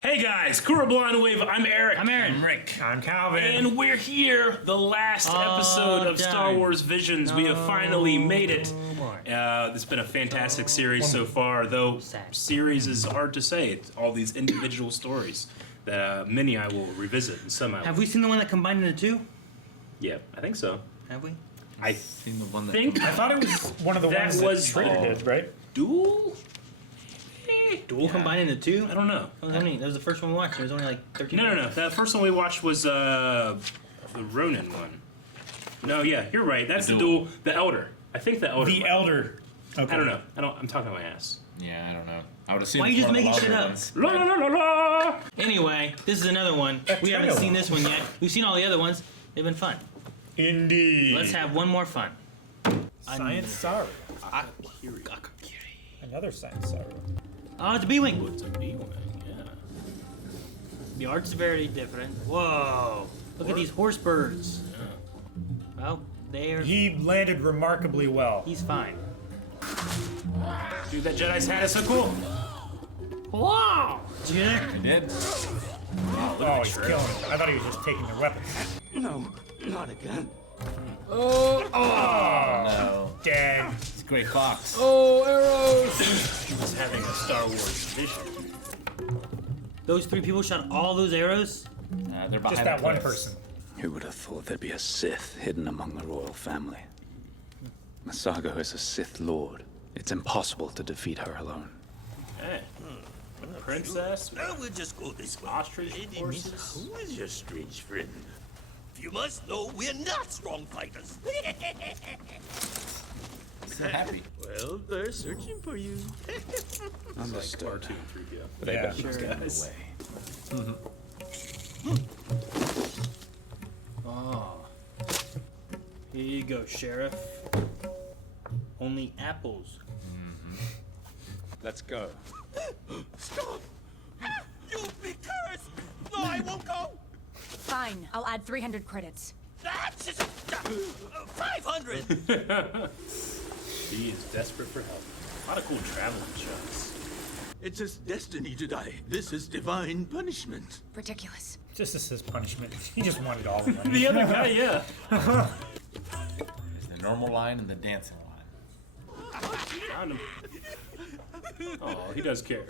Hey guys, Kura Blonde Wave, I'm Eric. I'm Aaron. I'm Rick. I'm Calvin. And we're here, the last episode of Star Wars Visions. We have finally made it. It's been a fantastic series so far, though series is hard to say. It's all these individual stories that many I will revisit and some I will. Have we seen the one that combined into two? Yeah, I think so. Have we? I Seen the one that think I thought it was one of the That ones was, that Trigger did, right? Duel? Duel combined into two? I don't know. That was the first one we watched. There was only like 13 No. That first one we watched was the Ronin one. No, yeah, you're right. That's the duel. The Elder. I think the Elder. The one. Elder. Okay. I don't know. I'm talking my ass. Yeah, I don't know. I would assume. Why are you just making shit up? La la la la la. Anyway, this is another one. We haven't seen this one yet. We've seen all the other ones. They've been fun. Indeed. Let's have one more fun. Science Saru. Akakiri. Another Science Saru. Oh, it's a B-Wing. It's a B-Wing, yeah. The art's very different. Whoa. Look at these horse birds. Well, He landed remarkably well. he's fine. Dude, that Jedi's hat is so cool. Wow! Did you hear that? I did. Oh, he's killing it. I thought he was just taking their weapons. No, not again. Oh, No. dead. It's a great fox. He's having a Star Wars vision. Those three people shot all those arrows? They're behind Just that the one cliffs. person. Who would have thought there'd be a Sith hidden among the royal family? Masago is a Sith Lord. It's impossible to defeat her alone. Hey. A princess? Now we'll just go this way. Ostrich horses? Who is your strange friend? You must know we're not strong fighters. So happy. Well, they're searching for you. Understood. R2 and 3PO. But I Yeah. bet he's getting Guys. away. Oh. Here you go, Sheriff. Only apples. Let's go. Stop! You'll be cursed! No, I won't go! Fine, I'll add 300 credits. That's just 500! He is desperate for help. A lot of cool traveling shots. It's his destiny to die. This is divine punishment. Ridiculous. Just as his punishment. He just wanted all the money. The other guy, yeah. There's the normal line and the dancing line. Found him. Oh, he does care.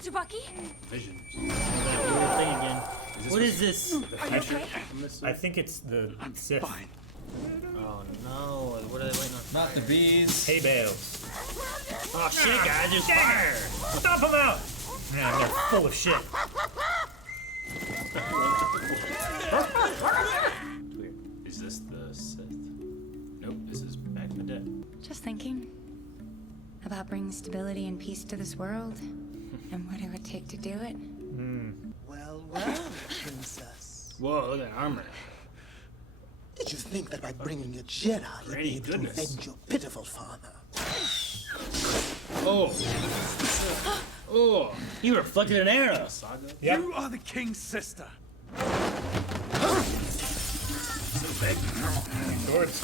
Tsubaki? Visions. Weird thing again. What is this? Are you okay? I think it's the Sith. Fine. Oh no, what are they waiting on? Not the bees. Hay bales. Oh shit, guys, there's fire! Stomp them out! Man, they're full of shit. Is this the Sith? Nope, this is back in the day. Just thinking about bringing stability and peace to this world and what it would take to do it. Well, princess. Whoa, look at that armor. Did you think that by bringing a Jedi, you'd Granny be able goodness. to avenge your pitiful father? Oh. Oh, he reflected an arrow. Saga? Yep. You are the king's sister. Swords.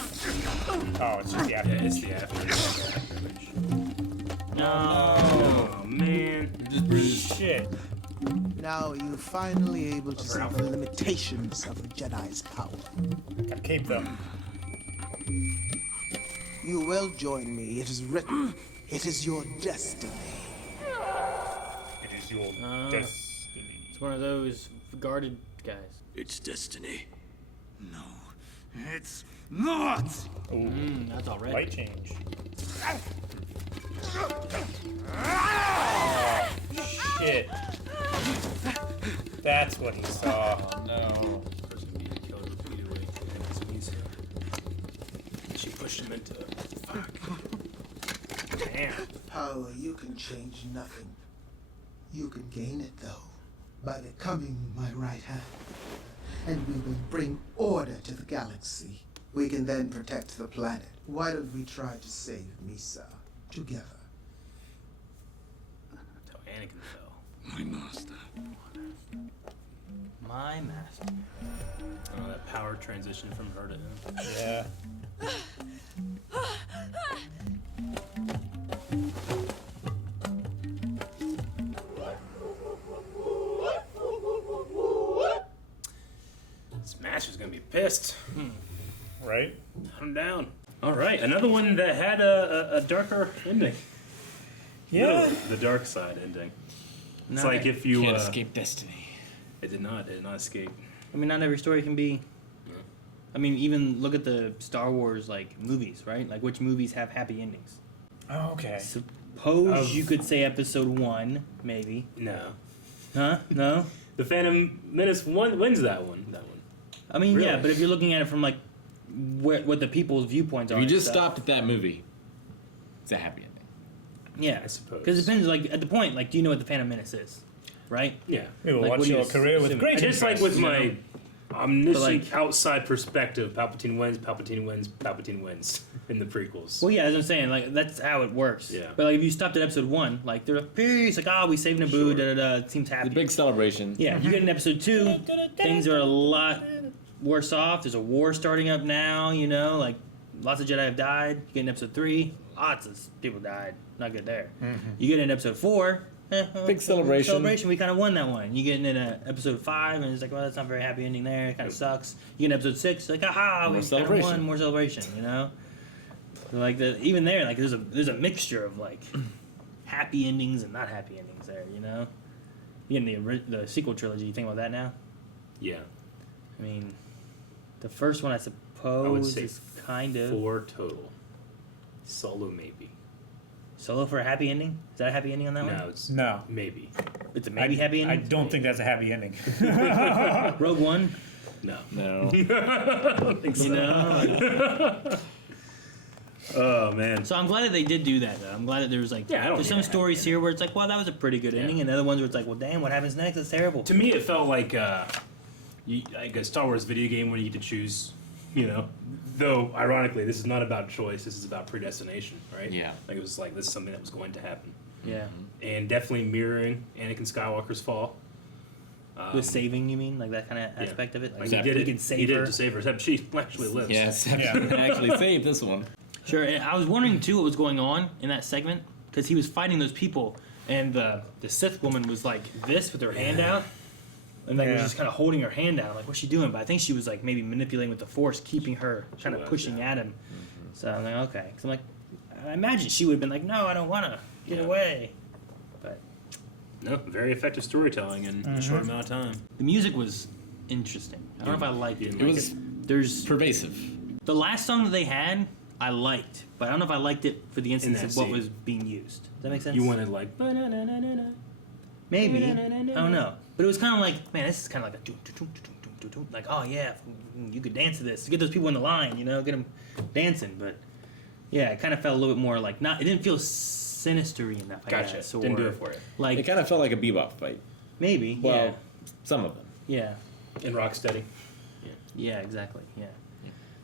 Oh, it's just the Yeah, after. it's the after. No. Oh, man. Just bruised. Shit. Now you're finally able to see the limitations of a Jedi's power. Gotta keep them. You will join me. It is written. It is your destiny. It is your destiny. It's one of those guarded guys. It's destiny. No, it's not! That's all red. Light change. Shit. That's what he saw. Oh no. Person being killed repeatedly. That's what he said. She pushed him into it. Fuck. Damn. Power you can change nothing. You can gain it though by becoming my right hand. And we will bring order to the galaxy. We can then protect the planet. Why don't we try to save Misa together? That's how Anakin fell. My master. My master. Oh, that power transition from her to him. Yeah. Master's gonna be pissed. Right? I'm down. All right, another one that had a darker ending. Yeah. Literally, the dark side ending. It's like if you Can't escape destiny. It did not escape. I mean, not every story can be. I mean, even look at the Star Wars like movies, right? Like, which movies have happy endings? Oh, okay. Suppose you could say Episode 1, maybe. No. Huh? No. The Phantom Menace wins that one. I mean, yeah, Really? but if you're looking at it from like what the people's viewpoints are, If you and just stuff. stopped at that movie, it's a happy ending. Yeah, I suppose. Because it depends. Like at the point, like, do you know what the Phantom Menace is? Right. Yeah. We will Like, watch what do you your career with assume? great I just like interest. with my omniscient like- outside perspective, Palpatine wins, Palpatine wins, Palpatine wins in the prequels. Well, yeah, as I'm saying, like that's how it works. Yeah. But like if you stopped at Episode 1, like they're like peace, like we saved Naboo, Sure. da da da. It seems happy. The big celebration. Yeah, you get in Episode 2, things are a lot worse off. There's a war starting up now. You know, like lots of Jedi have died. You get in Episode 3, lots of people died. Not good there. You get in Episode 4. Big celebration. Celebration. We kind of won that one. You get in Episode 5, and it's like, well, that's not a very happy ending there. It kind of sucks. You get in Episode 6, like, aha, we kind of celebration. won. More celebration. You know, like even there, like there's a mixture of like happy endings and not happy endings there. You know, you get in the sequel trilogy. You think about that now? Yeah. I mean, the first one I I would suppose say is kind of 4 total. Solo maybe. Solo for a happy ending. Is that a happy ending on that No, one? it's No. maybe. It's a maybe happy I ending. don't think that's a happy ending. Rogue One. No. No. You know. Oh man. So I'm glad that they did do that, though. I'm glad that there was like, Yeah, I don't there's need some a happy stories here where it's like, well, that was a pretty good Yeah. ending, and other ones where it's like, well, damn, what happens next? That's terrible. To me, it felt like like a Star Wars video game where you get to choose. You know, though ironically, this is not about choice. This is about predestination, right? Yeah. Like it was like this is something that was going to happen, Yeah. and definitely mirroring Anakin Skywalker's fall. With saving, you mean, like that kind of yeah. aspect of it? Like he he did it. can He save did her. it to save her. Except she actually lives. Yes, Yeah. actually saved this one. Sure, and I was wondering too what was going on in that segment because he was fighting those people, and the Sith woman was like this with her hand out, and like was Yeah. just kind of holding her hand out, like what's she doing? But I think she was like maybe manipulating with the Force, keeping her kind of was, pushing yeah. at him. So I'm like, okay, because I'm like, I imagine she would have been like, no, I don't want to get Yeah. away. But No, very effective storytelling in a short amount of time. the music was interesting. I don't know if I liked it. It It was There's pervasive. the last song that they had. I liked, but I don't know if I liked it for the instance that of what scene. was being used. Does that make sense? You wanted like ba-na-na-na-na-na. Maybe. I don't know. But it was kind of like, man, this is kind of like a doom, like, oh yeah, you could dance to this. Get those people in the line, you know, get them dancing. But yeah, it kind of felt a little bit more like not. It didn't feel sinister enough. I Gotcha. guess, or Didn't do it for you. Like It kind of felt like a bebop fight. maybe. Well, some of them. Yeah. In Rocksteady. Yeah. Exactly. Yeah.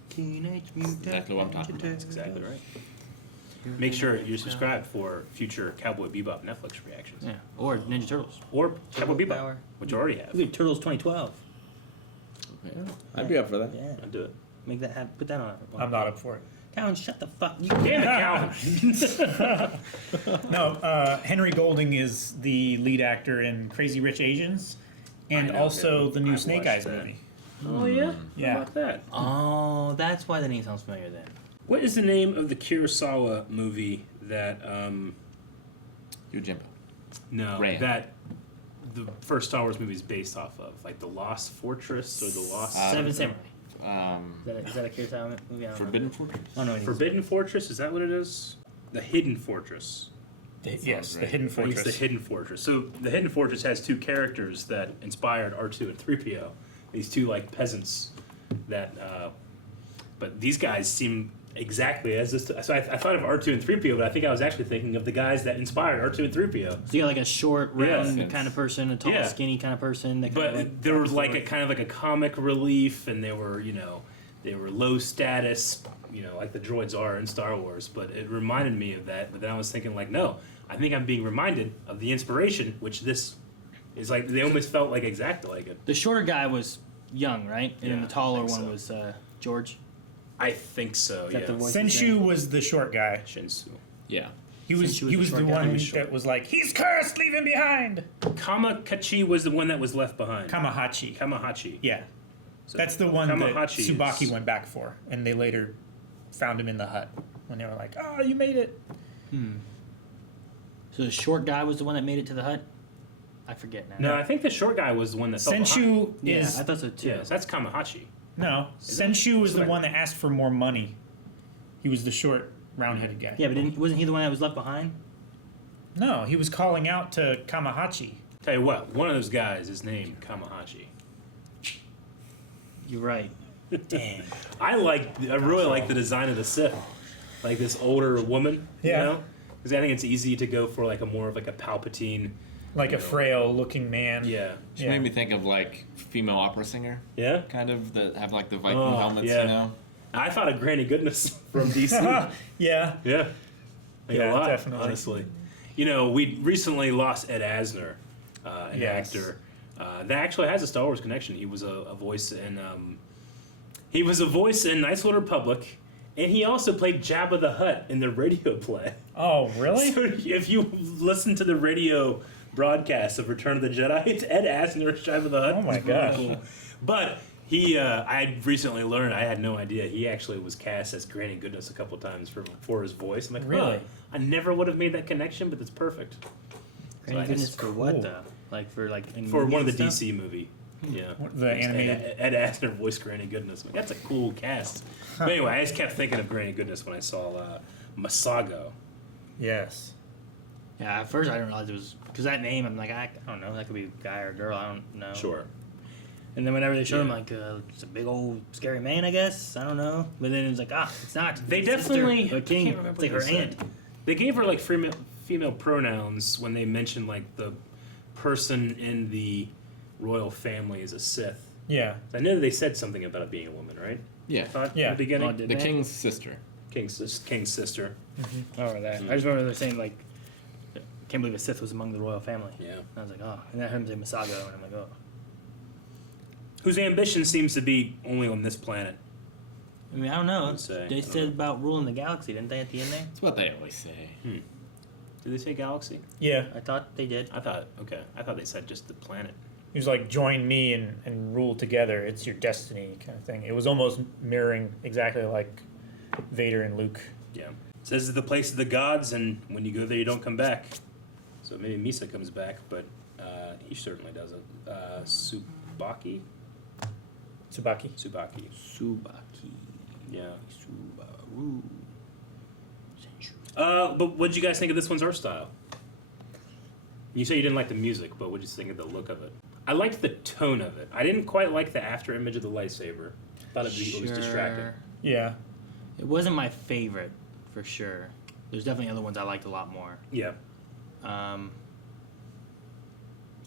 Teenage Mutant Exactly what I'm talking about. Ninja Exactly Turtles. right. Make sure you're subscribed for future Cowboy Bebop Netflix reactions. Yeah. Or Ninja Turtles. Or Cowboy Bebop, Power. which you already have. We did Turtles 2012. Yeah, I'd be up for that. Yeah. I'll do it. Make that happen. Put that on. I'm not up for it. Calvin, shut the fuck. You Damn it, Calvin. No, Henry Golding is the lead actor in Crazy Rich Asians, and I know also him. the new I've Snake watched Eyes that. movie. Oh yeah? Yeah. How about that? Oh, that's why the name sounds familiar then. What is the name of the Kurosawa movie that Yojimbo. no Ran. that the first Star Wars movie is based off of? Like the Lost Fortress or the Lost Seven Samurai. Um, Is that a Kurosawa movie? I don't know. Forbidden Fortress. I don't know. Any Forbidden Fortress, is that what it is? The Hidden Fortress. Yes, the right. Hidden I think Fortress. it's the Hidden Fortress. So the Hidden Fortress has two characters that inspired R2 and 3PO. These two like peasants that, but these guys seem exactly as this. So I thought of R2 and 3PO, but I think I was actually thinking of the guys that inspired R2 and 3PO. So you got like a short, round Yes. kind of person, a tall, Yeah. skinny kind of person. That kind But of like, there was like a kind of like a comic relief, and they were they were low status, like the droids are in Star Wars. But it reminded me of that. But then I was thinking like, no, I think I'm being reminded of the inspiration, which this is like. They almost felt like exactly like it. the shorter guy was young, right? And then Yeah, the taller I think one so. was George. I think so. Is that Yeah. the voice? Senshu was the short guy. Shinsu. Yeah. He was Senshu was he the was the short guy. He one was that was like, he's cursed, leave him behind. Kamakachi was the one that was left behind. Kamahachi. Kamahachi. Yeah. So That's the one that Kamahachi is- Tsubaki went back for, and they later found him in the hut when they were like, "Oh, you made it." So the short guy was the one that made it to the hut? I forget now. No, I think the short guy was the one that fell behind. Senshu Yeah, is I thought so too. Yes, that's Kamahachi. no. Senshu was the Somebody- one that asked for more money. He was the short, round-headed guy. Yeah, but wasn't he the one that was left behind? No, he was calling out to Kamahachi. Tell you what, one of those guys is named Kamahachi. You're right. Dang. I really like the design of the Sith, like this older woman. Yeah. You know, because I think it's easy to go for like a more of like a Palpatine. Like a frail-looking man. Yeah. She Yeah. made me think of like female opera singer, Yeah. kind of that have like the Viking Oh, helmets, yeah. you know. I thought of Granny Goodness from DC. Yeah. Yeah. Like Yeah, a lot, definitely. honestly. You know, we recently lost Ed Asner, an Yes. actor that actually has a Star Wars connection. He was a voice in Knights of the Republic, and he also played Jabba the Hutt in the radio play. Oh, really? So if you listen to the radio broadcast of Return of the Jedi, it's Ed Asner as Jabba the Hutt. Oh my It's really gosh. cool. But he, I had recently learned, I had no idea, he actually was cast as Granny Goodness a couple times for his voice. I'm like, Really? I never would have made that connection, but it's perfect. Granny I goodness just- for what cool. though? Like for like in For one of the movies and stuff? DC movie. Yeah. The animated. Ed Asner voiced Granny Goodness. I'm like, that's a cool cast. But anyway, I just kept thinking of Granny Goodness when I saw Masago. Yes. Yeah, at first I didn't realize it was because that name. I'm like, I don't know, that could be a guy or a girl. I don't know. Sure. And then whenever they showed him, like, it's a big old scary man, I guess. I don't know. But then it was like, it's not. They It's sister, definitely. a king. I can't remember It's like what her they aunt. said. They gave her like female pronouns when they mentioned like the person in the royal family is a Sith. Yeah. I know they said something about it being a woman, right? Yeah, I thought Yeah. in the beginning. Oh, did the they? king's sister. King's sister. Oh, that. I just remember they saying like, can't believe a Sith was among the royal family. Yeah. And I was like, oh, and that him say Masago, and I'm like, oh. Whose ambition seems to be only on this planet. I mean, I don't know. I'd say, I They don't said know. about ruling the galaxy, didn't they, at the end there? That's what they always say. Did they say galaxy? Yeah. I thought they did. I thought they said just the planet. He was like, join me and rule together. It's your destiny kind of thing. It was almost mirroring exactly like Vader and Luke. Yeah. It says it's the place of the gods, and when you go there, you don't come back. So maybe Misa comes back, but he certainly doesn't. Tsubaki? Tsubaki. Tsubaki. Subaki. Yeah. Subaru. Senshu. But what did you guys think of this one's art style? You say you didn't like the music, but what did you think of the look of it? I liked the tone of it. I didn't quite like the after image of the lightsaber. Thought it was distracting. Yeah. It wasn't my favorite, for sure. There's definitely other ones I liked a lot more. Yeah. I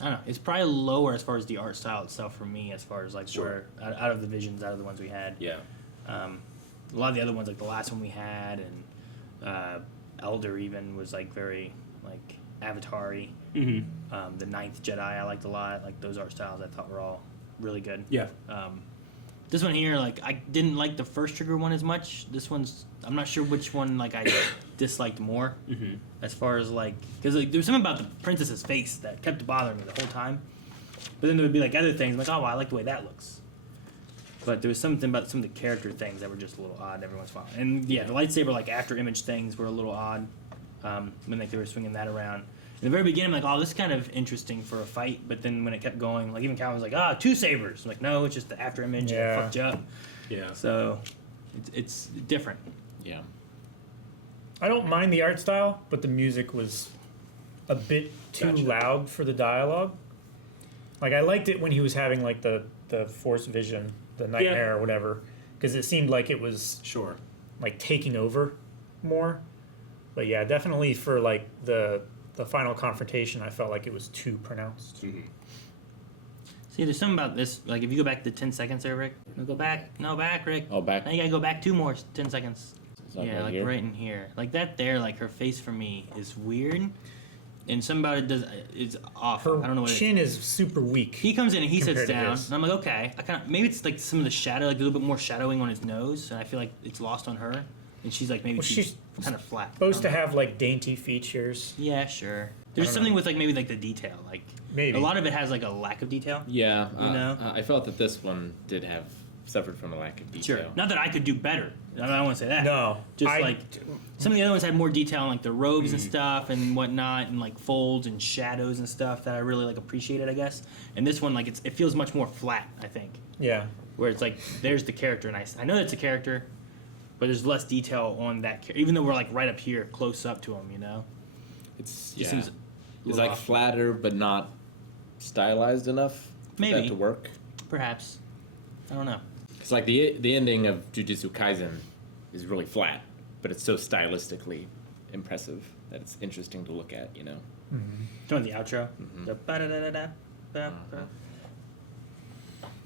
don't know. It's probably lower as far as the art style itself for me, as far as like Sure. where out of the visions, out of the ones we had. Yeah. A lot of the other ones, like the last one we had, and Elder even was like very like Avatar-y. Mm-hmm. The Ninth Jedi I liked a lot. Like those art styles I thought were all really good. Yeah. This one here, like I didn't like the first Trigger one as much. This one's I'm not sure which one like I disliked more. Mm-hmm. As far as like, because like, there was something about the princess's face that kept bothering me the whole time. But then there would be like other things, I'm like, oh, well, I like the way that looks. But there was something about some of the character things that were just a little odd every once in a while. And yeah, the lightsaber like after image things were a little odd when like they were swinging that around. In the very beginning, I'm like, oh, this is kind of interesting for a fight. But then when it kept going, like even Calvin was like, two sabers. I'm like, no, it's just the after image. Yeah. And it fucked you up. Yeah. So it's different. Yeah. I don't mind the art style, but the music was a bit too Gotcha. loud for the dialogue. Like I liked it when he was having like the force vision, the nightmare or whatever, because it seemed like it was Sure. like taking over more. But yeah, definitely for like the final confrontation, I felt like it was too pronounced. Mm-hmm. See, there's something about this. Like, if you go back to 10 seconds there, Rick. No, go back. No, back, Rick. Oh, back. Now you gotta go back 2 more 10 seconds. Is that Yeah, right like here? right in here. Like that there, like her face for me is weird. And something about it is off. Her I don't know what it is. chin is super weak. He comes in and he sits compared to down, this. and I'm like, okay. I kind of maybe it's like some of the shadow, like a little bit more shadowing on his nose, and I feel like it's lost on her, and she's like maybe Well, she's she's kind of flat. Supposed to have like dainty features. Yeah, sure. There's don't something know. with like maybe like the detail, like Maybe. a lot of it has like a lack of detail. Yeah, You know? I felt that this one did have suffered from a lack of detail. Sure. Not that I could do better. I don't want to say that. No, Just I- like some of the other ones had more detail on like the robes and stuff and whatnot, and like folds and shadows and stuff that I really like appreciated, I guess. And this one, like it feels much more flat, I think. Yeah. Where it's like there's the character, and I know that's a character, but there's less detail on that character, even though we're like right up here, close up to him. You know. It's Just seems a It's little like off. flatter, but not stylized enough for Maybe. that to work. Perhaps. I don't know. It's like the ending of Jujutsu Kaisen is really flat, but it's so stylistically impressive that it's interesting to look at. You know. Doing the outro. The ba-da-da-da-da, ba-ba.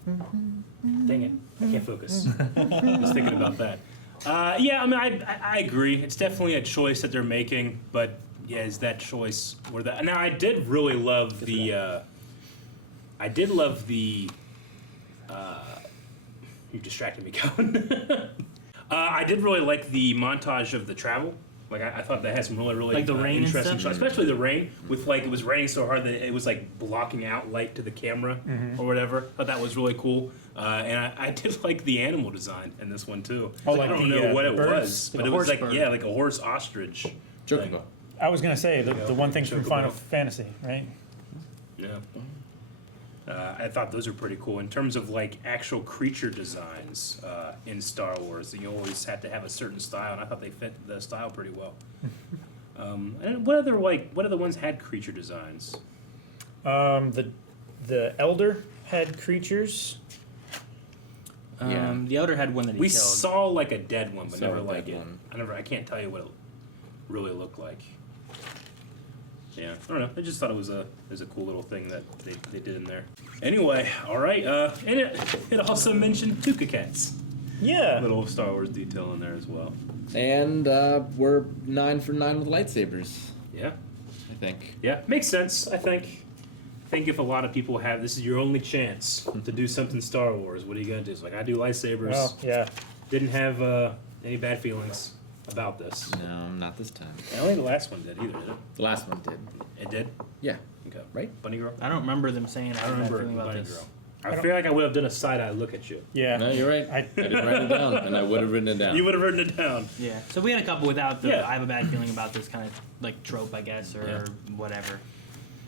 Dang it, I can't focus. I was thinking about that. Yeah, I mean, I agree. It's definitely a choice that they're making, but yeah, is that choice worth that? Now, I did really love the. You distracted me, Colin. I did really like the montage of the travel. Like I thought that had some really Like the rain and interesting stuff? shots, especially the rain with like it was raining so hard that it was like blocking out light to the camera or whatever. I thought that was really cool, and I did like the animal design in this one too. Oh, I like don't the, know what it birds? was, Like but a it was horse like bird. like a horse ostrich. Chocobo. thing. I was gonna say the one thing from Chocobo. Final Fantasy, right? Yeah. I thought those are pretty cool in terms of like actual creature designs in Star Wars. You always have to have a certain style, and I thought they fit the style pretty well. And what other ones had creature designs? The Elder had creatures. Yeah. The Elder had one that he We killed. saw like a dead one, but Saw never a like dead it. one. I can't tell you what it really looked like. Yeah, I don't know. I just thought it was a cool little thing that they did in there. Anyway, all right. And it also mentioned Tuca cats. Yeah. Little Star Wars detail in there as well. And we're 9 for 9 with lightsabers. Yeah. I think. Yeah, makes sense. I think if a lot of people have this is your only chance to do something Star Wars, what are you gonna do? It's like I do lightsabers. Well, yeah. Didn't have any bad feelings about this. No, not this time. I don't think the last one did either, did it? The last one did. It did? Yeah. Okay. Right? Bunny Girl? I don't remember them saying I don't remember feeling about Bunny this. Girl. I feel like I would have done a side-eye look at you. Yeah. No, you're right. I- I didn't write it down, and I would have written it down. You would have written it down. Yeah. So we had a couple without the Yeah. I have a bad feeling about this kind of like trope, I guess, or Yeah. whatever.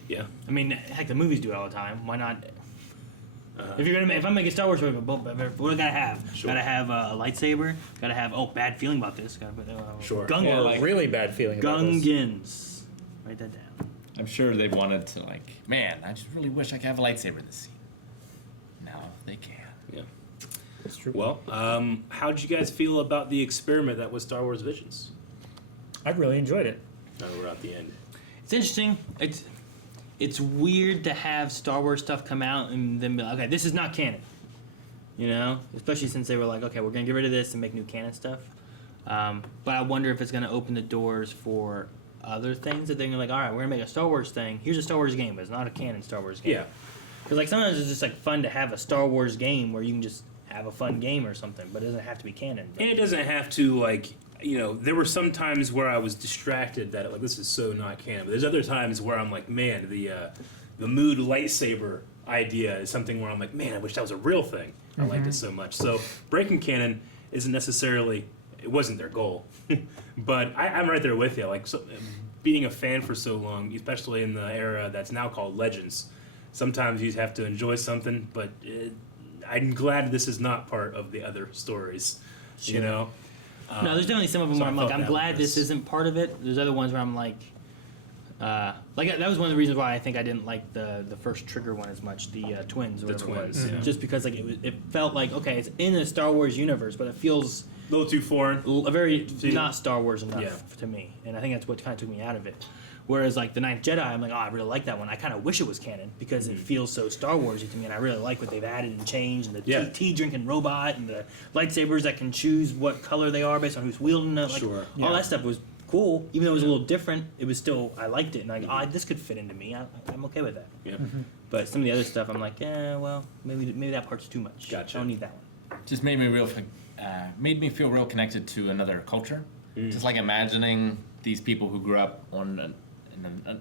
Yeah. I mean, heck, the movies do it all the time. Why not? If I make a Star Wars movie, what do I gotta have? Sure. Gotta have a lightsaber. Gotta have bad feeling about this. Gotta put Sure. Gungan. Or like- really bad feeling about this. Gungans. Write that down. I'm sure they wanted to, like, man, I just really wish I could have a lightsaber in this scene. Now they can. Yeah. That's true. Well, how'd you guys feel about the experiment that was Star Wars Visions? I really enjoyed it. Now we're at the end. It's interesting. It's weird to have Star Wars stuff come out and then be like, okay, this is not canon. You know, especially since they were like, okay, we're gonna get rid of this and make new canon stuff. But I wonder if it's gonna open the doors for other things that they're gonna be like, all right, we're gonna make a Star Wars thing. Here's a Star Wars game, but it's not a canon Star Wars game. Yeah. Because like sometimes it's just like fun to have a Star Wars game where you can just have a fun game or something, but it doesn't have to be canon. But And it doesn't have to there were some times where I was distracted that like this is so not canon. But there's other times where I'm like, man, the mood lightsaber idea is something where I'm like, man, I wish that was a real thing. I liked it so much. So breaking canon isn't necessarily it wasn't their goal, but I'm right there with you. Like being a fan for so long, especially in the era that's now called Legends, sometimes you have to enjoy something. But I'm glad this is not part of the other stories. You know. no, there's definitely some of them so where I I'm like, felt I'm that glad was- this isn't part of it. There's other ones where I'm like that was one of the reasons why I think I didn't like the first Trigger one as much, the twins. Or The whatever it twins, was. yeah. Just because like it felt like okay, it's in the Star Wars universe, but it feels A little too foreign. a very See? not Star Wars enough Yeah. to me, and I think that's what kind of took me out of it. Whereas like the Ninth Jedi, I'm like, oh, I really like that one. I kind of wish it was canon because it feels so Star Warsy to me, and I really like what they've added and changed, and the Yeah. tea drinking robot, and the lightsabers that can choose what color they are based on who's wielding them. Like, Sure. all that stuff was cool, even though it was a little different. It was still I liked it, and like, oh, this could fit into me. I'm okay with that. Yeah. But some of the other stuff, I'm like, yeah, well, maybe that part's too much. Gotcha. I don't need that one. Just made me feel real connected to another culture. Just like imagining these people who grew up on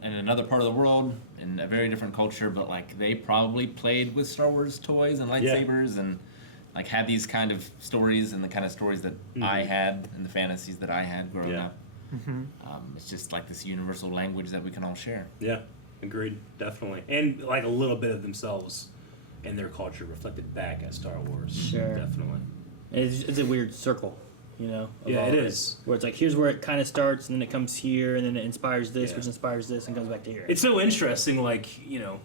in another part of the world, in a very different culture, but like they probably played with Star Wars toys and lightsabers and like had these kind of stories and the kind of stories that I had and the fantasies that I had growing up. It's just like this universal language that we can all share. Yeah, agreed, definitely. And like a little bit of themselves and their culture reflected back at Star Wars. Sure. Definitely. It's a weird circle, you know? of Yeah, all it of is. Where it's like, here's where it kind of starts, and then it comes here, and then it inspires this, Yeah. which inspires this, and goes back to here. It's so interesting, like, you know,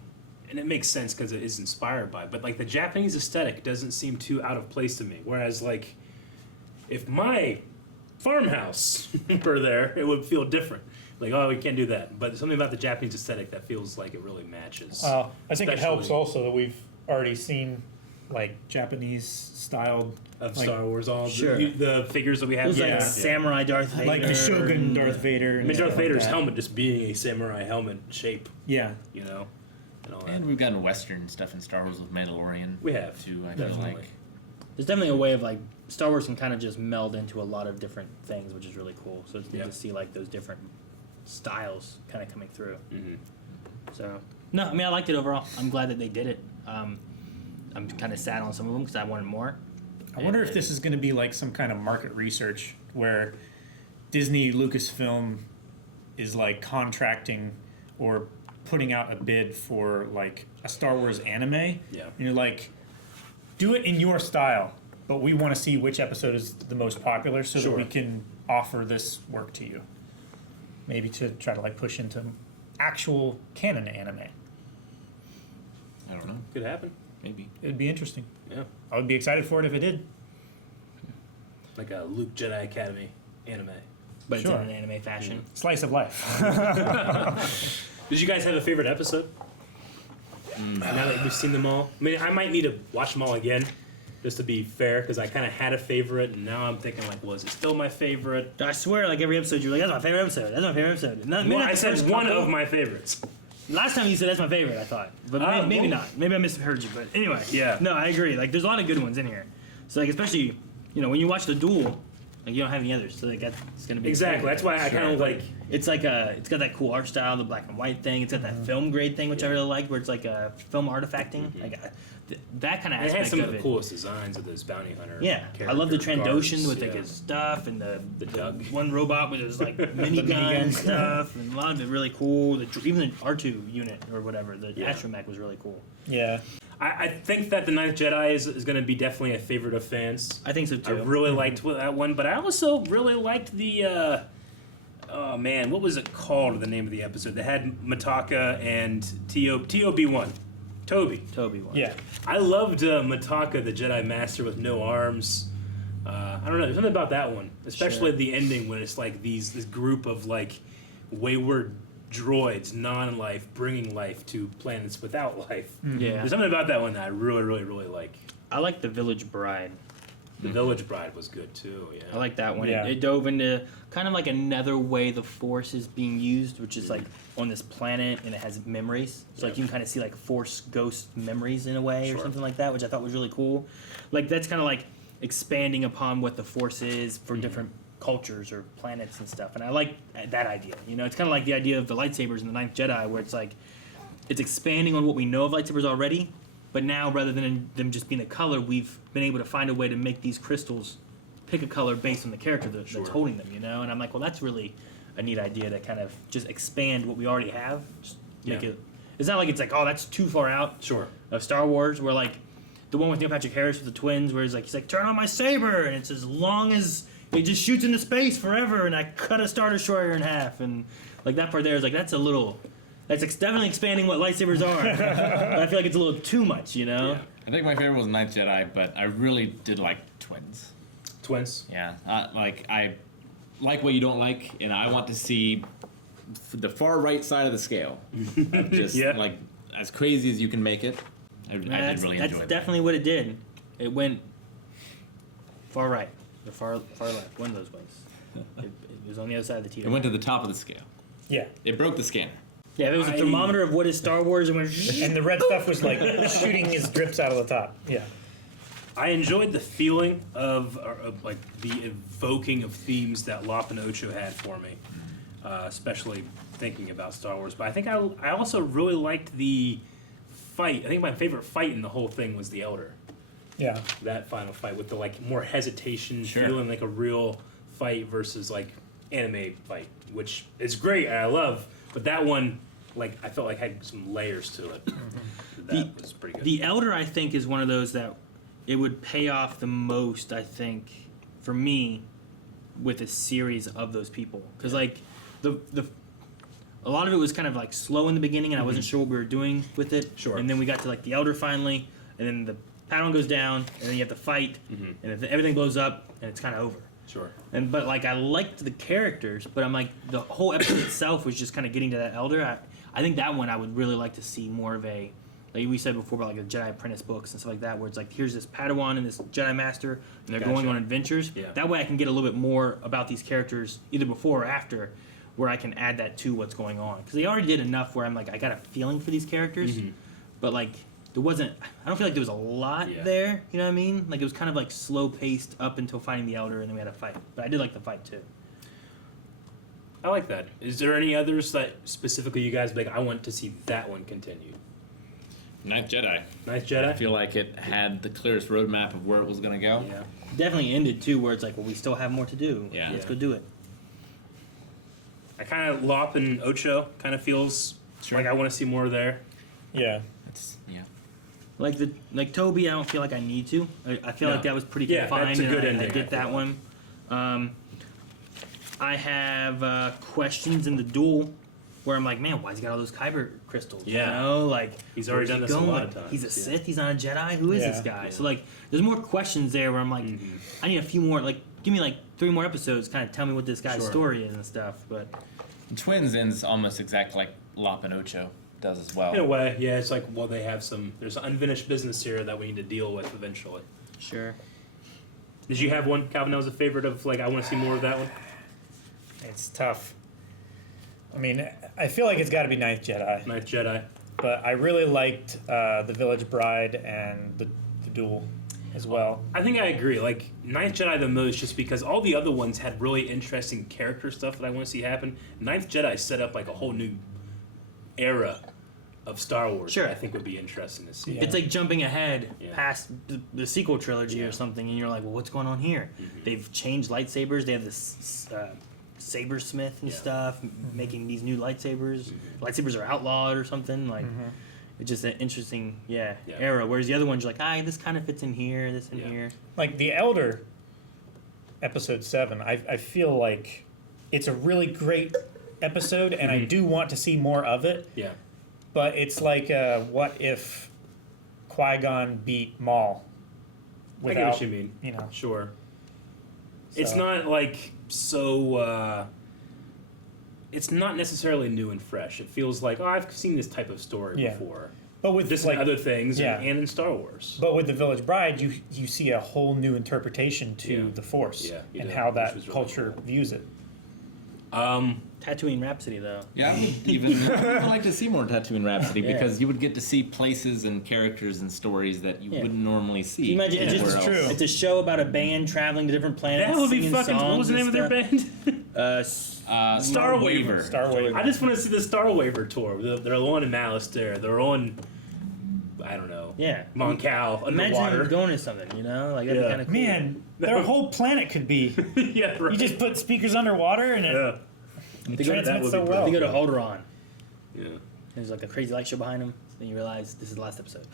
and it makes sense because it is inspired by, but like the Japanese aesthetic doesn't seem too out of place to me. Whereas, like, if my farmhouse were there, it would feel different. Like, oh, we can't do that. But something about the Japanese aesthetic that feels like it really matches. I think it helps Especially- also that we've already seen like Japanese styled Of like, Star Wars, all Sure. the figures that we have. It was here. like samurai Darth Vader. like the Shogun and- Darth Vader. I And mean, Darth stuff like Vader's that. helmet just being a samurai helmet shape, Yeah. you know, and all that. And we've gotten Western stuff in Star Wars with Mandalorian. We have, too. I feel definitely. like. There's definitely a way of like Star Wars can kind of just meld into a lot of different things, which is really cool. So it's neat Yeah. to see like those different styles kind of coming through. Mhm. So no, I mean I liked it overall. I'm glad that they did it. I'm kind of sad on some of them because I wanted more. I wonder if this is going to be like some kind of market research where Disney Lucasfilm is like contracting or putting out a bid for like a Star Wars anime. Yeah. And you're like, do it in your style, but we want to see which episode is the most popular so that we can offer this work to you. Maybe to try to like push into actual canon anime. I don't know. Could happen. Maybe. It'd be interesting. Yeah. I would be excited for it if it did. Like a Luke Jedi Academy anime. But Sure. it's in an anime fashion. Slice of life. Did you guys have a favorite episode? Now that we've seen them all, I mean, I might need to watch them all again, just to be fair, because I kind of had a favorite, and now I'm thinking like, was it still my favorite? I swear, like every episode, you're like, "That's my favorite episode. That's my favorite episode." Not, maybe Well, not I the said first one couple. of my favorites. Last time you said that's my favorite, I thought, but maybe well- not. Maybe I misheard you. But anyway, Yeah. No, I agree. Like, there's a lot of good ones in here. So, like, especially, you know, when you watch the duel, like you don't have any others, so like that's gonna be your Exactly. favorite. That's why I kind of like. It's like it's got that cool art style, the black and white thing. It's got that film grade thing, which I really like, where it's like a film artifacting, like that kind of It aspect has some of of the it. coolest designs of those bounty hunter. Yeah, I love the character Trandoshan guards, with like yeah. his stuff and the Doug. one robot with his like minigun minigun. stuff, and a lot of it really cool. Even the R2 unit or whatever, the Yeah. astromech was really cool. Yeah. I think that the Ninth Jedi is going to be definitely a favorite of fans. I think so I too. really liked that one, but I also really liked the. Oh man, what was it called? The name of the episode that had Mitaka and Tob1, Toby. Toby one. Yeah. I loved Mitaka, the Jedi Master with no arms. I don't know. There's something about that one, especially Sure. the ending when it's like this group of like wayward droids, non-life, bringing life to planets without life. Yeah. There's something about that one that I really, really, really like. I like the Village Bride. The Village Bride was good too. Yeah. I like that one. Yeah. It dove into kind of like another way the Force is being used, which is like on this planet and it has memories. So like you can kind of see like Force ghost memories in a way or Sure. something like that, which I thought was really cool. Like that's kind of like expanding upon what the Force is for different cultures or planets and stuff. And I like that idea. You know, it's kind of like the idea of the lightsabers in the Ninth Jedi, where it's like it's expanding on what we know of lightsabers already. But now, rather than them just being a color, we've been able to find a way to make these crystals pick a color based on the character that's holding them, you know? And I'm like, well, that's really a neat idea to kind of just expand what we already have. Just make it. It's not like it's like, oh, that's too far out Sure. of Star Wars, where like the one with Neil Patrick Harris with the twins, where he's like, turn on my saber, and it's as long as it just shoots into space forever, and I cut a Star Destroyer in half, and like that part there is like, that's a little. That's definitely expanding what lightsabers are. But I feel like it's a little too much, you know? Yeah. I think my favorite was Ninth Jedi, but I really did like Twins. Twins. Yeah, I like what you don't like, and I want to see the far right side of the scale. Of just Yeah. like as crazy as you can make it. I did really That's enjoy that. definitely what it did. It went far right, the far left, one of those ways. It was on the other side of the It T. went to the top of the scale. Yeah. It broke the scanner. Yeah, if it was a thermometer of what is Star Wars, and went. And the red stuff was like shooting his drips out of the top. Yeah. I enjoyed the feeling of like the evoking of themes that Lop and Ocho had for me. especially thinking about Star Wars. But I think I also really liked the fight. I think my favorite fight in the whole thing was the Elder. Yeah. That final fight with the like more hesitation, Sure. feeling like a real fight versus like anime fight, which is great and I love. But that one, like I felt like had some layers to it. That was pretty good. The Elder, I think, is one of those that it would pay off the most, I think, for me, with a series of those people. Because, like, a lot of it was kind of, like, slow in the beginning, and I wasn't sure what we were doing with it. Sure. And then we got to, like, the Elder finally, and then the Padawan goes down, and then you have to fight, and then everything blows up, and it's kind of over. Sure. But, like, I liked the characters, but I'm like, the whole episode itself was just kind of getting to that Elder. I think that one I would really like to see more of a, like we said before, about like the Jedi Apprentice books and stuff like that, where it's like, here's this Padawan and this Jedi Master, and they're going on adventures. Yeah. That way I can get a little bit more about these characters, either before or after, where I can add that to what's going on. Because they already did enough where I'm like, I got a feeling for these characters, but like, there wasn't, I don't feel like there was a lot there, you know what I mean? Like, it was kind of like slow paced up until finding the Elder, and then we had a fight. But I did like the fight too. I like that. Is there any others that specifically you guys be like, I want to see that one continued? Ninth Jedi. Ninth Jedi? I feel like it had the clearest roadmap of where it was going to go. Yeah. Definitely ended too, where it's like, well, we still have more to do. Yeah. Let's go do it. I kind of Lop and Ocho kind of feels like I want to see more there. Yeah. Yeah. Like Toby, I don't feel like I need to. I feel No. like that was pretty Yeah, confined. that's a good and ending, I get I that feel one. I have questions in the duel where I'm like, man, why's he got all those kyber crystals? Yeah. You know, like He's already where's done he this a lot going? of times, He's a yeah. Sith. He's not a Jedi. Who is this Yeah. guy? So like, there's more questions there where I'm like, I need a few more. Like, give me like 3 more episodes. Kind of tell me what this guy's Sure. story is and stuff. But Twins ends almost exactly like Lop and Ocho does as well. In a way, yeah, it's like, well, there's unfinished business here that we need to deal with eventually. sure. Did you have one, Calvin, that was a favorite of, like, I want to see more of that one? It's tough. I mean, I feel like it's got to be Ninth Jedi, Ninth Jedi. but I really liked the Village Bride and the duel as well. I think I agree. Like, Ninth Jedi the most, just because all the other ones had really interesting character stuff that I want to see happen. Ninth Jedi set up, like, a whole new era of Star Wars Sure. that I think would be interesting to see. Yeah. It's like jumping ahead Yeah. past the sequel trilogy Yeah. or something, and you're like, well, what's going on here? They've changed lightsabers. They have this sabersmith and Yeah. stuff making these new lightsabers. Lightsabers are outlawed or something. Like, it's just an interesting, Yeah. era. Whereas the other ones, you're like, this kind of fits in here, this in Yeah. here. Like the Elder, episode 7, I feel like it's a really great episode, and I do want to see more of it. Yeah. But it's like, what if Qui-Gon beat Maul? I get what you mean. You know, Sure. It's So- not, like, so, it's not necessarily new and fresh. It feels like, I've seen this type of story Yeah. before. but with This like and other things, yeah. and in Star Wars. But with the Village Bride, you see a whole new interpretation to Yeah. the Force Yeah, you and do, how which that was really culture cool. views it. Tatooine Rhapsody, though. Yeah, I would even I'd like to see more Tatooine Rhapsody Yeah. because you would get to see places and characters and stories that you Yeah. wouldn't normally see. Can you imagine? It's anywhere just else. It's a show about a band traveling to different planets. That would be singing fucking. What was the name songs of their and band? stuff. Star Waver. Star Wars. I just want to see the Star Waver tour. They're on in Alistair. They're on, I don't know, Yeah. Mont Cal, Imagine underwater. going to something, you know? Like, that'd Yeah. be kind of cool. Man, their whole planet could be. Yeah, right. You just put speakers underwater and it Yeah. They go, transmits so be well. they go to Alderaan. Yeah. There's like a crazy light show behind them. Then you realize this is the last episode.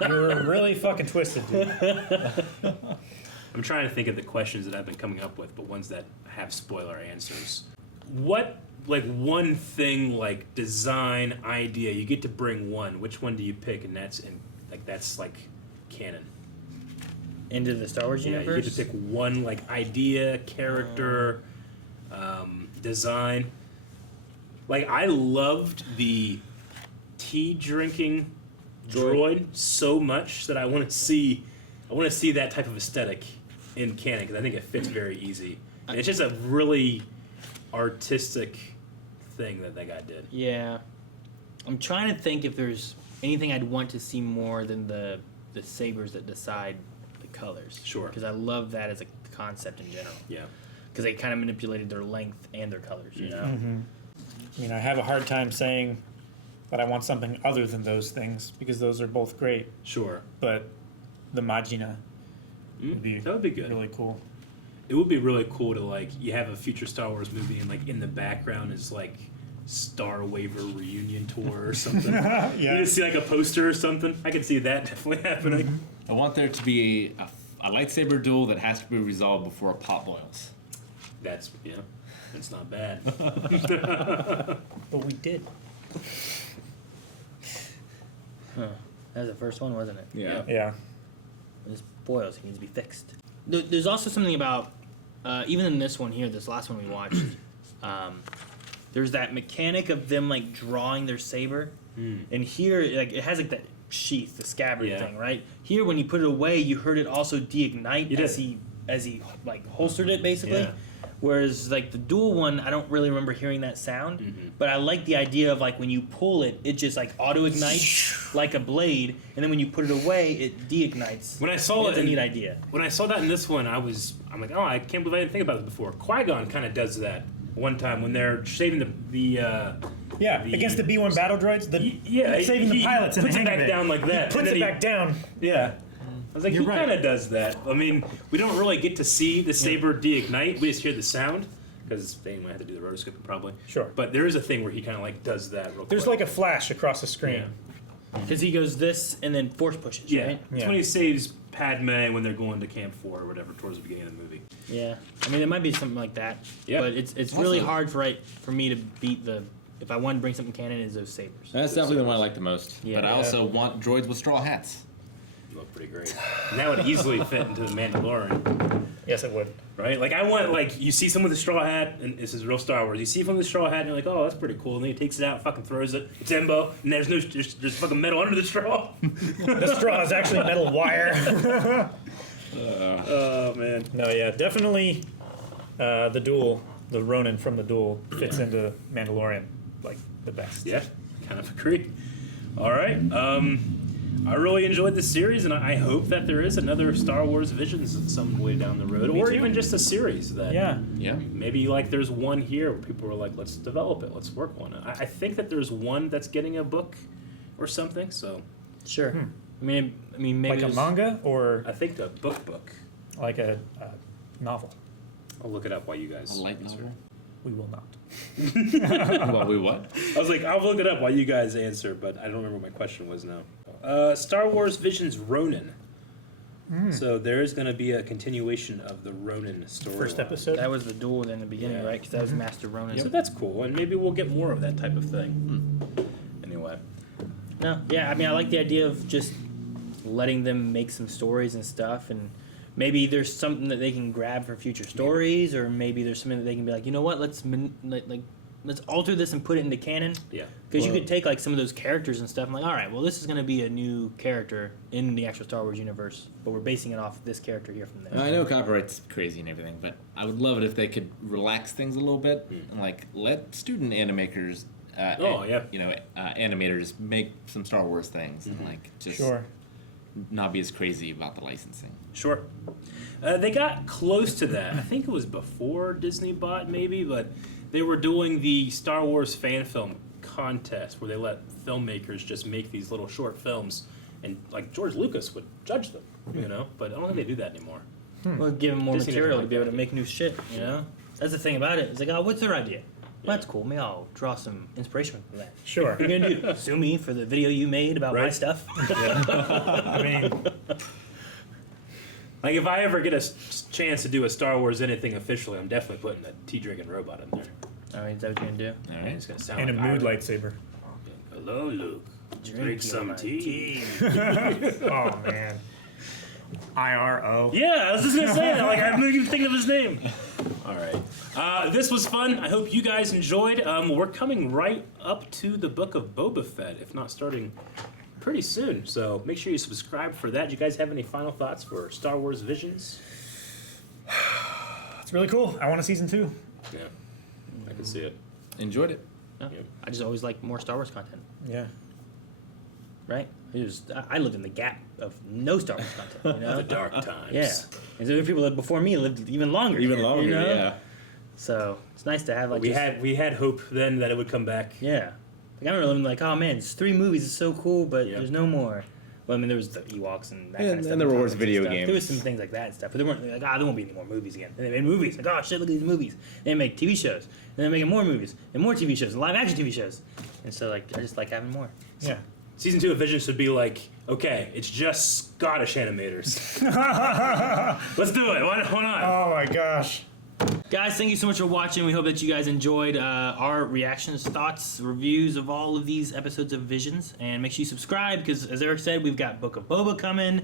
You're really fucking twisted, dude. I'm trying to think of the questions that I've been coming up with, but ones that have spoiler answers. What, like, one thing, like, design, idea, you get to bring one. Which one do you pick? And that's canon. Into the Star Wars Yeah, universe. you get to pick one, like, idea, character, design. Like, I loved the tea drinking droid so much that I want to see that type of aesthetic in canon because I think it fits very easy. And it's just a really artistic thing that guy did. Yeah. I'm trying to think if there's anything I'd want to see more than the sabers that decide the colors. Sure. Because I love that as a concept in general. Yeah. because they kind of manipulated their length and their colors. You know. I mean, I have a hard time saying that I want something other than those things because those are both great. Sure. But the Magina would be That would be good. really cool. It would be really cool to like you have a future Star Wars movie and like in the background is like Star Waver reunion tour or something. Yeah. You just see like a poster or something. I could see that definitely happening. I want there to be a lightsaber duel that has to be resolved before a pot boils. That's not bad. But we did. Huh. That was the first one, wasn't it? Yeah. This boils. He needs to be fixed. There's also something about, even in this one here, this last one we watched, there's that mechanic of them like drawing their saber, and here like it has like that sheath, the scabbard thing, right? Here, when you put it away, you heard it also de-ignite as he like holstered it, basically. Yeah. Whereas like the dual one, I don't really remember hearing that sound, but I like the idea of like when you pull it, it just like auto ignites like a blade, and then when you put it away, it de-ignites. When I saw It's a neat idea. When I saw that in this one, I'm like, oh, I can't believe I didn't think about this before. Qui-Gon kind of does that one time when they're saving the against the B-1 battle droids. Saving the he pilots and puts the it hang back of it. down like that. He puts it back down. Yeah. I was like, You're he right. kind of does that. I mean, we don't really get to see the saber de-ignite. We just hear the sound because they might have to do the rotoscoping probably. Sure. But there is a thing where he kind of like does that real There's quick. like a flash across the screen. Because he goes this and then force pushes, right? It's when he saves Padme when they're going to Camp 4 or whatever towards the beginning of the movie. Yeah. I mean, it might be something like that. Yeah. But it's really hard for me to beat the. If I want to bring something canon, is those sabers. That's definitely the one I like the most. Yeah. But I also want droids with straw hats. You look pretty great. And that would easily fit into the Mandalorian. Yes, it would. Right? Like, I want, like, you see someone with a straw hat, and this is real Star Wars. You see someone with a straw hat, and you're like, oh, that's pretty cool. And then he takes it out and fucking throws it. It's Embo, and there's fucking metal under the straw. The straw is actually metal wire. Oh, man. No, yeah, definitely the duel, the Ronin from the duel, fits into Mandalorian like the best. Yeah, kind of agree. All right. I really enjoyed this series, and I hope that there is another Star Wars Visions some way down the road, or too. even just a series that Yeah. maybe like there's one here where people are like, let's develop it, let's work on it. I think that there's one that's getting a book or something, so Sure. I mean, maybe Like a there's- manga or I think a book. like a novel? I'll look it up while you guys. A light answer. novel. We will not. Well, we what? I was like, I'll look it up while you guys answer, but I don't remember what my question was now. Star Wars Visions Ronin. So there is going to be a continuation of the Ronin story. First episode. That was the duel in the beginning, Yeah. right? Because that was Master Ronin. So that's cool, and maybe we'll get more of that type of thing. Anyway. No, yeah, I mean, I like the idea of just letting them make some stories and stuff, and maybe there's something that they can grab for future stories, or maybe there's something that they can be like, you know what, let's alter this and put it into canon. Yeah. Because you could take like some of those characters and stuff, and like, all right, well, this is going to be a new character in the actual Star Wars universe, but we're basing it off this character here from there. I know copyright's crazy and everything, but I would love it if they could relax things a little bit and like let student animators, animators make some Star Wars things and like just Sure. not be as crazy about the licensing. Sure. They got close to that. I think it was before Disney bought, maybe, but they were doing the Star Wars fan film contest where they let filmmakers just make these little short films, and like George Lucas would judge them, you know. But I don't think they do that anymore. We'll give them more Disney material doesn't to be like able to make new shit, you know? That's the thing about it. It's like, oh, what's their idea? Well, that's cool. Maybe I'll draw some inspiration from that. Sure. What are you going to do? Sue me for the video you made about my Right. stuff? I mean, Like if I ever get a chance to do a Star Wars anything officially, I'm definitely putting a tea drinking robot in there. All right, is that what you're going to do? All right, it's gonna sound and a like mood Iron. lightsaber. Hello, Luke. Drink some my tea. Oh man. IRO. Yeah, I was just gonna say that. Like I'm not even thinking of his name. All right, this was fun. I hope you guys enjoyed. We're coming right up to the Book of Boba Fett, if not starting pretty soon. So make sure you subscribe for that. Do you guys have any final thoughts for Star Wars Visions? It's really cool. I want a season 2. Yeah, I can see it. Enjoyed it. No, I just always like more Star Wars content, Yeah. right? I lived in the gap of no Star Wars content, you know? The dark times. Yeah. And there were people that before me lived even longer. Even here, longer, you know? yeah. So it's nice to have like We just- had hope then that it would come back. Yeah. Like, I remember living like, oh man, it's 3 movies, it's so cool, but Yep. there's no more. Well, I mean, there was the Ewoks and that kind of And stuff. there were comics and video stuff. There was games. some things like that and stuff, but there weren't like, there won't be any more movies again. And they made movies, like, oh shit, look at these movies. And they make TV shows, and they're making more movies, and more TV shows, and live action TV shows. And so, like, I just like having more. Yeah. Season 2 of Visions should be like, okay, it's just Scottish animators. Let's do it. Why not? Oh my gosh. Guys, thank you so much for watching. We hope that you guys enjoyed our reactions, thoughts, reviews of all of these episodes of Visions. And make sure you subscribe because, as Eric said, we've got Book of Boba coming.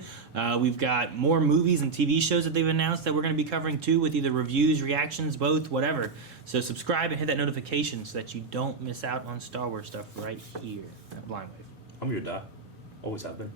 We've got more movies and TV shows that they've announced that we're going to be covering too, with either reviews, reactions, both, whatever. So subscribe and hit that notification so that you don't miss out on Star Wars stuff right here at Blind Wave. I'm your dad. Always have been.